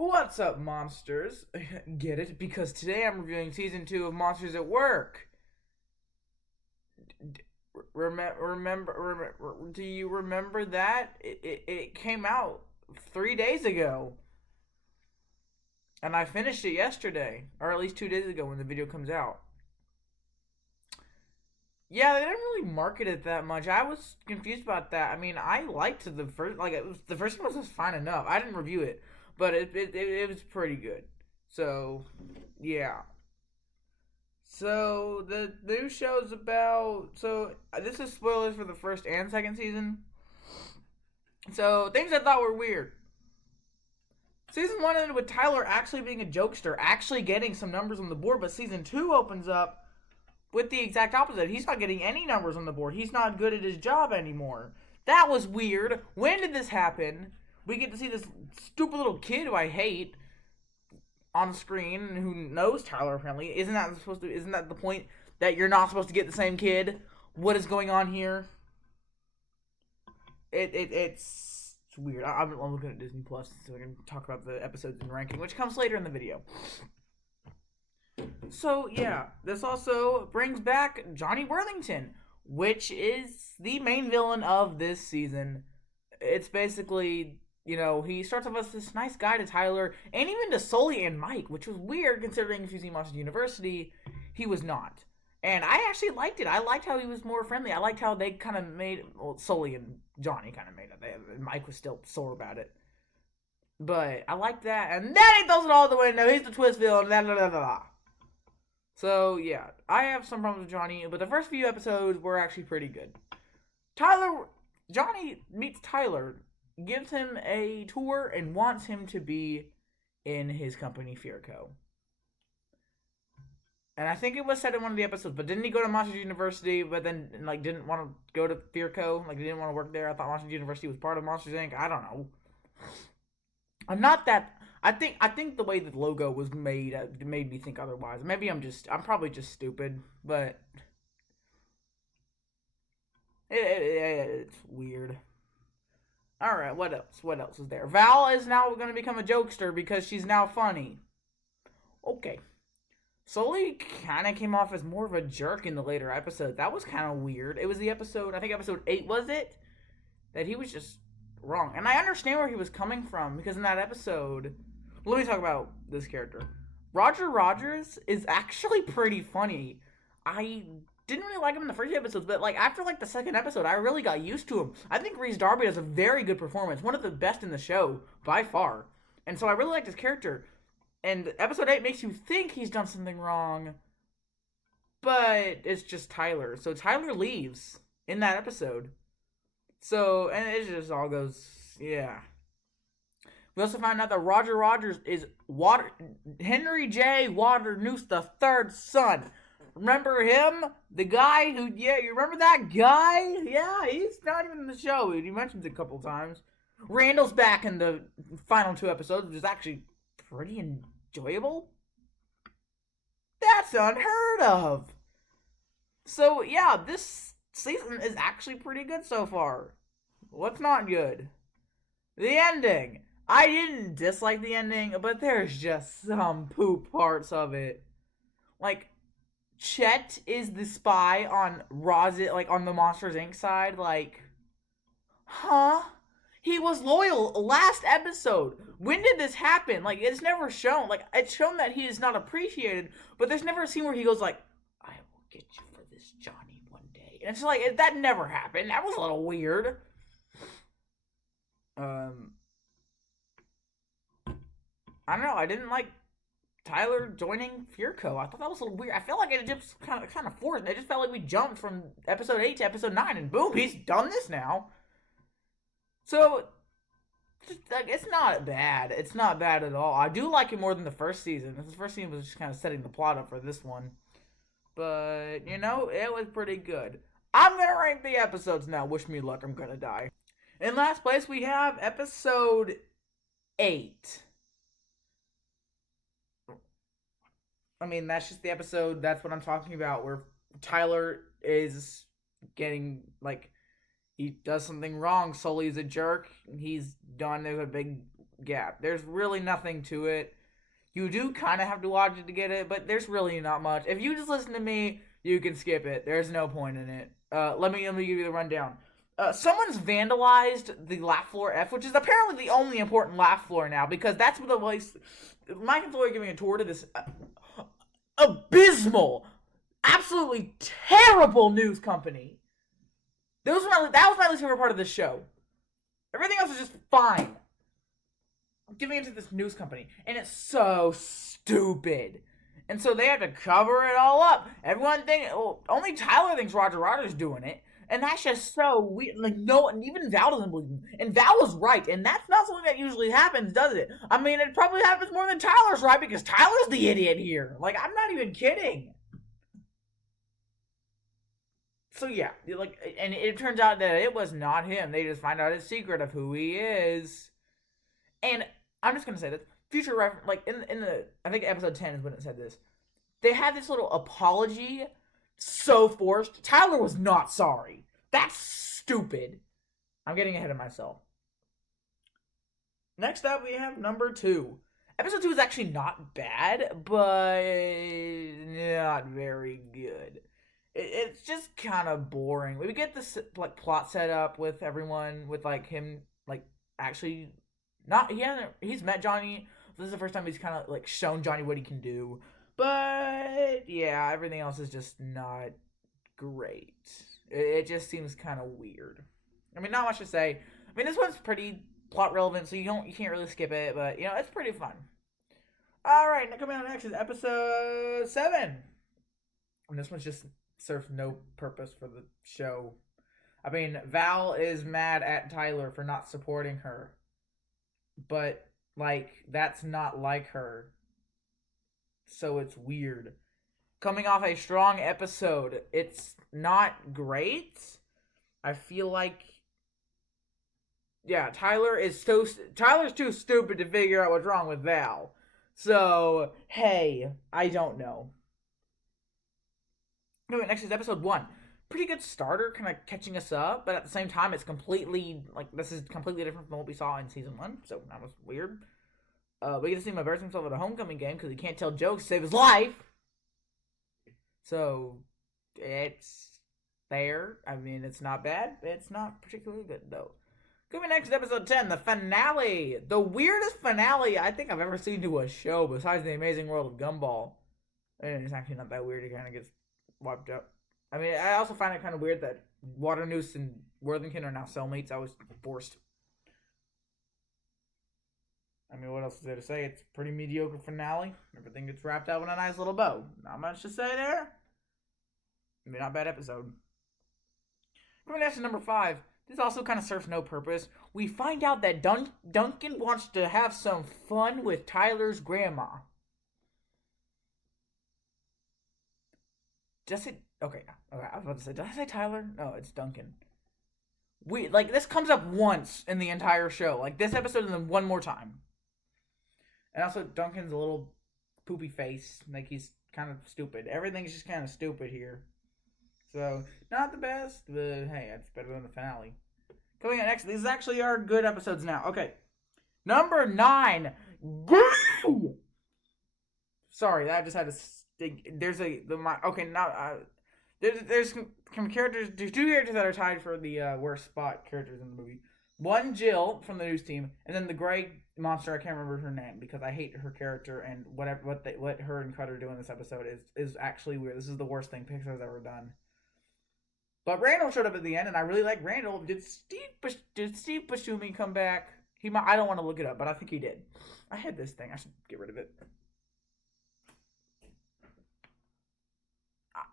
What's up, monsters? Get it? Because today I'm reviewing season 2 of Monsters at Work. Do you remember that? It came out 3 days ago. And I finished it yesterday. Or at least 2 days ago when the video comes out. Yeah, they didn't really market it that much. I was confused about that. I mean, I liked the first, the first one was fine enough. I didn't review it, but it was pretty good. So, yeah. So the new show's about. So this is spoilers for the first and second season. So things I thought were weird. Season one ended with Tyler actually being a jokester, actually getting some numbers on the board, but season two opens up with the exact opposite. He's not getting any numbers on the board. He's not good at his job anymore. That was weird. When did this happen? We get to see this stupid little kid who I hate on screen who knows Tyler apparently. Isn't that the point that you're not supposed to get the same kid? What is going on here? It's weird. I'm looking at Disney Plus so I can talk about the episodes and ranking, which comes later in the video. So yeah, this also brings back Johnny Worthington, which is the main villain of this season. It's basically, he starts off as this nice guy to Tyler, and even to Sully and Mike, which was weird considering if you see Monsters University, he was not. And I actually liked it. I liked how he was more friendly. I liked how they kind of made, Sully and Johnny kind of made it. Mike was still sore about it. But I liked that. And then he throws it all the window. He's the twist villain. Blah, blah, blah, blah. So, yeah. I have some problems with Johnny, but the first few episodes were actually pretty good. Johnny meets Tyler, gives him a tour, and wants him to be in his company, Fearco. And I think it was said in one of the episodes, but didn't he go to Monsters University, but then, didn't want to go to Fearco? He didn't want to work there? I thought Monsters University was part of Monsters, Inc. I don't know. I'm not that... I think the way the logo was made made me think otherwise. Maybe I'm probably just stupid, but... It's weird. Alright, what else? What else is there? Val is now going to become a jokester because she's now funny. Okay. Sully kind of came off as more of a jerk in the later episodes. That was kind of weird. It was the episode, I think episode 8 was it? That he was just wrong. And I understand where he was coming from, because in that episode... Let me talk about this character. Roger Rogers is actually pretty funny. I didn't really like him in the first episodes, but after the second episode, I really got used to him. I think Rhys Darby does a very good performance. One of the best in the show, by far. And so I really liked his character. And episode 8 makes you think he's done something wrong, but it's just Tyler. So Tyler leaves in that episode. So, and it just all goes, yeah. We also found out that Roger Rogers is Henry J. Waternoose the third son. Remember him? The guy who, you remember that guy? Yeah, he's not even in the show. He mentions it a couple times. Randall's back in the final 2 episodes, which is actually pretty enjoyable. That's unheard of. So, yeah, this season is actually pretty good so far. What's not good? The ending. I didn't dislike the ending, but there's just some poop parts of it. Chet is the spy on on the Monsters Inc. side. Huh? He was loyal last episode. When did this happen? It's never shown. It's shown that he is not appreciated, but there's never a scene where he goes I will get you for this, Johnny, one day. And it's that never happened. That was a little weird. I don't know. I didn't like Tyler joining Fearco. I thought that was a little weird. I felt like it just kind of forced. It just felt like we jumped from episode 8 to episode 9, and boom, he's done this now. So, it's not bad. It's not bad at all. I do like it more than the first season. The first season was just kind of setting the plot up for this one. But, it was pretty good. I'm going to rank the episodes now. Wish me luck. I'm going to die. In last place, we have episode 8. I mean, that's just the episode. That's what I'm talking about, where Tyler is getting, he does something wrong. Sully's a jerk. He's done. There's a big yeah, there's really nothing to it. You do kind of have to watch it to get it, but there's really not much. If you just listen to me, you can skip it. There's no point in it. Let me give you the rundown. Someone's vandalized the laugh floor F, which is apparently the only important laugh floor now, because that's what the place. Mike and Floyd giving a tour to this abysmal, absolutely terrible news company. That was my least favorite part of the show. Everything else is just fine. I'm giving it to this news company, and it's so stupid. And so they have to cover it all up. Everyone only Tyler thinks Roger's doing it. And that's just so weird. Like, no, and even Val doesn't believe him. And Val was right. And that's not something that usually happens, does it? I mean, it probably happens more than Tyler's right, because Tyler's the idiot here. Like, I'm not even kidding. So, yeah. Like, and it turns out that it was not him. They just find out his secret of who he is. And I'm just going to say this. Future reference, like, in the, I think episode 10 is when it said this. They had this little apology, so forced. Tyler was not sorry. That's stupid. I'm getting ahead of myself. Next up, we have number 2. Episode 2 is actually not bad, but not very good. It's just kind of boring. We get this like plot set up with everyone, with like him like actually not he's met Johnny. This is the first time he's kind of like shown Johnny what he can do. But yeah, everything else is just not great. It just seems kind of weird. I mean, not much to say. I mean, this one's pretty plot relevant, so you can't really skip it. But you know, it's pretty fun. All right, now coming out next is episode 7, and this one's just serves no purpose for the show. I mean, Val is mad at Tyler for not supporting her, but like that's not like her. So it's weird. Coming off a strong episode, it's not great. I feel like, yeah, Tyler's too stupid to figure out what's wrong with Val. So, hey, I don't know. Anyway, next is episode 1. Pretty good starter, kind of catching us up, but at the same time, it's completely, like, this is completely different from what we saw in season 1, so that was weird. We get to see him embarrass himself at a homecoming game because he can't tell jokes to save his life. So, it's there. I mean, it's not bad. It's not particularly good, though. Coming next, episode 10, the finale. The weirdest finale I think I've ever seen to a show besides The Amazing World of Gumball. And it's actually not that weird. It kind of gets wiped up. I mean, I also find it kind of weird that Waternoose and Worthington are now cellmates. I was forced. I mean, what else is there to say? It's a pretty mediocre finale. Everything gets wrapped up in a nice little bow. Not much to say there. I mean, not a bad episode. Coming next to number 5. This also kind of serves no purpose. We find out that Duncan wants to have some fun with Tyler's grandma. Does it? Okay, I was about to say, did I say Tyler? No, it's Duncan. This comes up once in the entire show. Like, this episode and then one more time. And also, Duncan's a little poopy face. Like, he's kind of stupid. Everything's just kind of stupid here. So, not the best, but hey, it's better than the finale. Coming up next, these actually are good episodes now. Okay. Number 9. Sorry, that just had to stick. There's some characters. There's 2 characters that are tied for the worst spot characters in the movie. One, Jill from the news team, and then the gray monster. I can't remember her name because I hate her character, and what her and Cutter do in this episode is actually weird. This is the worst thing Pixar's ever done. But Randall showed up at the end, and I really like Randall. Did Steve Buscemi come back? I don't want to look it up, but I think he did. I had this thing. I should get rid of it.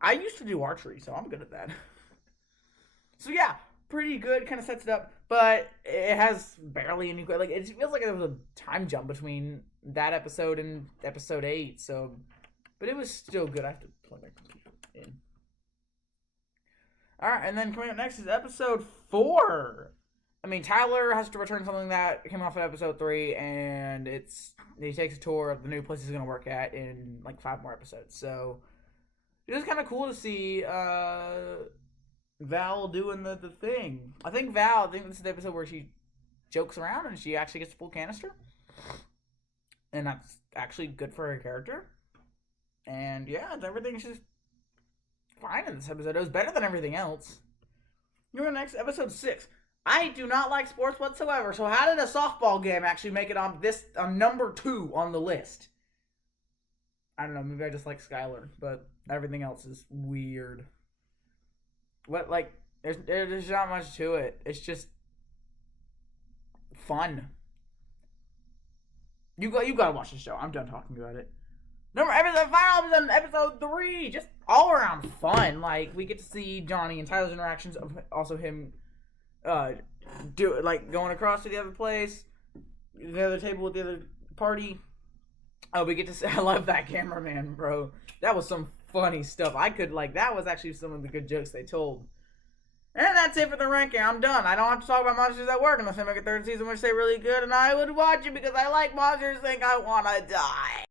I used to do archery, so I'm good at that. So yeah, pretty good. Kind of sets it up, but it has barely any. Like, it feels like there was a time jump between that episode and episode 8. So, but it was still good. I have to plug my computer in. All right, and then coming up next is episode 4. I mean, Tyler has to return something that came off of episode 3, and he takes a tour of the new place he's going to work at in like 5 more episodes. So it was kind of cool to see Val doing the thing. I think this is the episode where she jokes around and she actually gets a full canister. And that's actually good for her character. And yeah, everything's just fine in this episode. It was better than everything else. You're on next, episode 6. I do not like sports whatsoever, so how did a softball game actually make it on this number 2 on the list? I don't know, maybe I just like Skylar, but everything else is weird. What, like, there's not much to it. It's just fun. You gotta watch the show. I'm done talking about it. Final episode, episode 3, just all around fun. Like, we get to see Johnny and Tyler's interactions of also him going across to the other place, the other table with the other party. Oh, we get to see, I love that cameraman, bro. That was some funny stuff. That was actually some of the good jokes they told. And that's it for the ranking. I'm done. I don't have to talk about Monsters at Work unless they make a 3rd season, which they really good, and I would watch it because I like Monsters Inc. I wanna die.